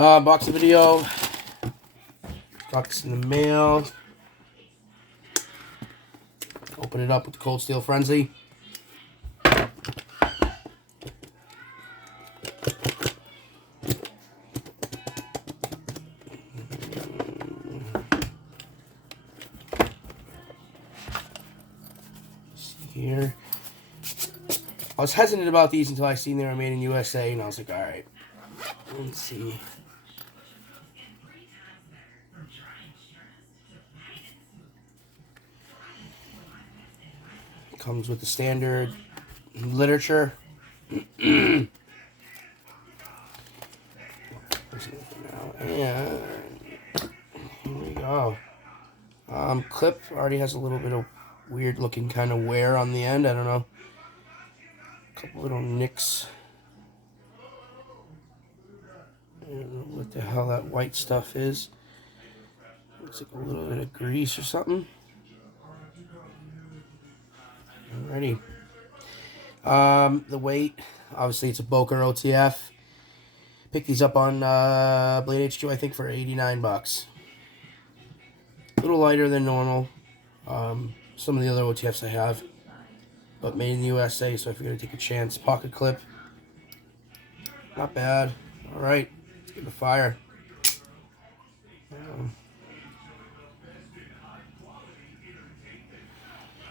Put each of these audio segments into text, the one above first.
Boxing video. Got this in the mail. Open it up with the Cold Steel Frenzy. Here. I was hesitant about these until I seen they were made in USA, and I was like, alright, let's see. It comes with the standard literature. And here we go. Clip already has a little bit of weird looking kind of wear on the end. I don't know. A couple little nicks. I don't know what the hell that white stuff is. Looks like a little bit of grease or something. Alrighty. The weight, obviously it's a Boker OTF. Picked these up on Blade HQ, I think, for 89 bucks. A little lighter than normal. Some of the other OTFs I have, but made in the USA, so I figured I'd take a chance. Pocket clip, not bad. All right, let's get the fire.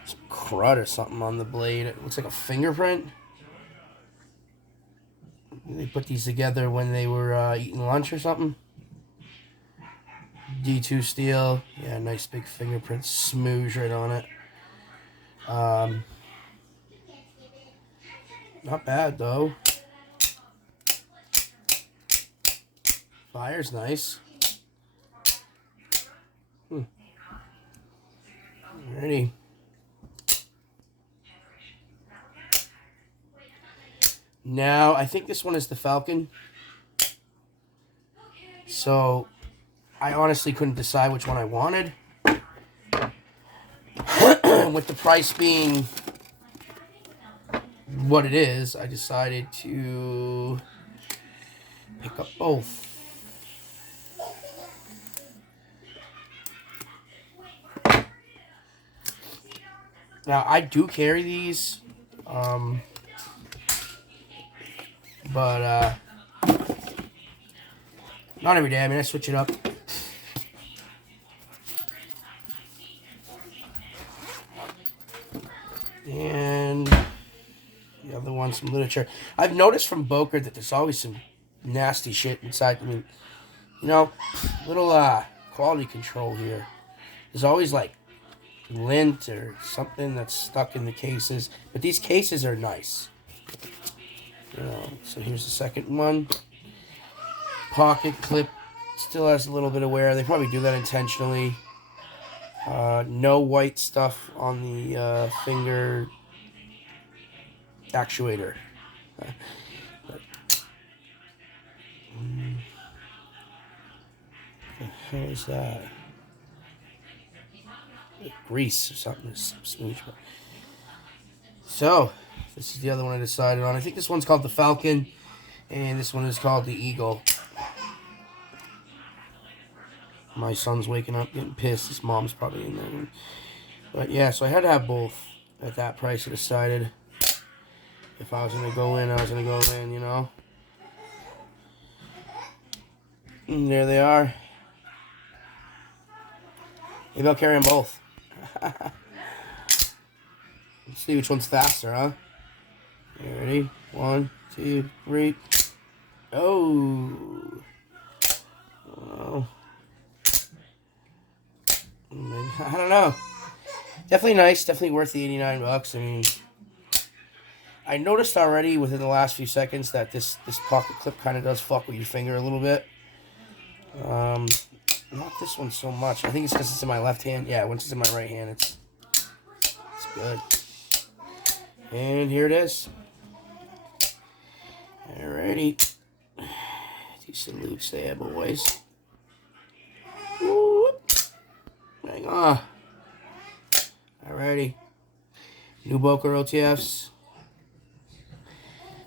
Some crud or something on the blade. It looks like a fingerprint. They put these together when they were eating lunch or something. D2 steel. Yeah, nice big fingerprint smoosh right on it. Not bad though. Fire's nice. Alrighty. Now, I think this one is the Falcon. So, I honestly couldn't decide which one I wanted. With the price being what it is, I decided to pick up both. Now, I do carry these, but not every day. I mean, I switch it up. And the other one, some literature. I've noticed from Boker that there's always some nasty shit inside. I mean, you know, little quality control here. There's always like lint or something that's stuck in the cases. But these cases are nice. You know, so here's the second one. Pocket clip still has a little bit of wear. They probably do that intentionally. No white stuff on the finger actuator. What the hell is that? Grease or something. Smooth. So, this is the other one I decided on. I think this one's called the Falcon, and this one is called the Eagle. My son's waking up getting pissed. His mom's probably in there. But yeah, so I had to have both at that price. I decided if I was going to go in, I was going to go in, you know. And there they are. Maybe I'll carry them both. Let's see which one's faster, huh? You ready? 1, 2, 3. Oh. Oh. I don't know. Definitely nice. Definitely worth the 89 bucks. I mean, I noticed already within the last few seconds that this pocket clip kind of does fuck with your finger a little bit. Not this one so much. I think it's because it's in my left hand. Yeah, once it's in my right hand, it's good. And here it is. Alrighty. Decent loots there, boys. Whoop. Hang on. Alrighty. New Boker OTFs.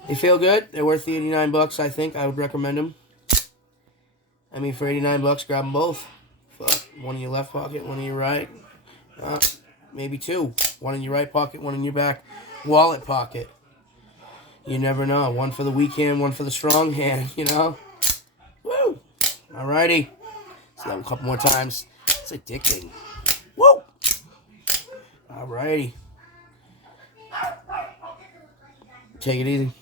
They feel good. They're worth the 89 bucks, I think. I would recommend them. I mean, for 89 bucks, grab them both. Fuck. One in your left pocket, one in your right. Maybe two. One in your right pocket, one in your back wallet pocket. You never know. One for the weak hand, one for the strong hand, you know? Woo! Alrighty. Let's do that a couple more times. It's addicting. Woo! Alrighty. Take it easy.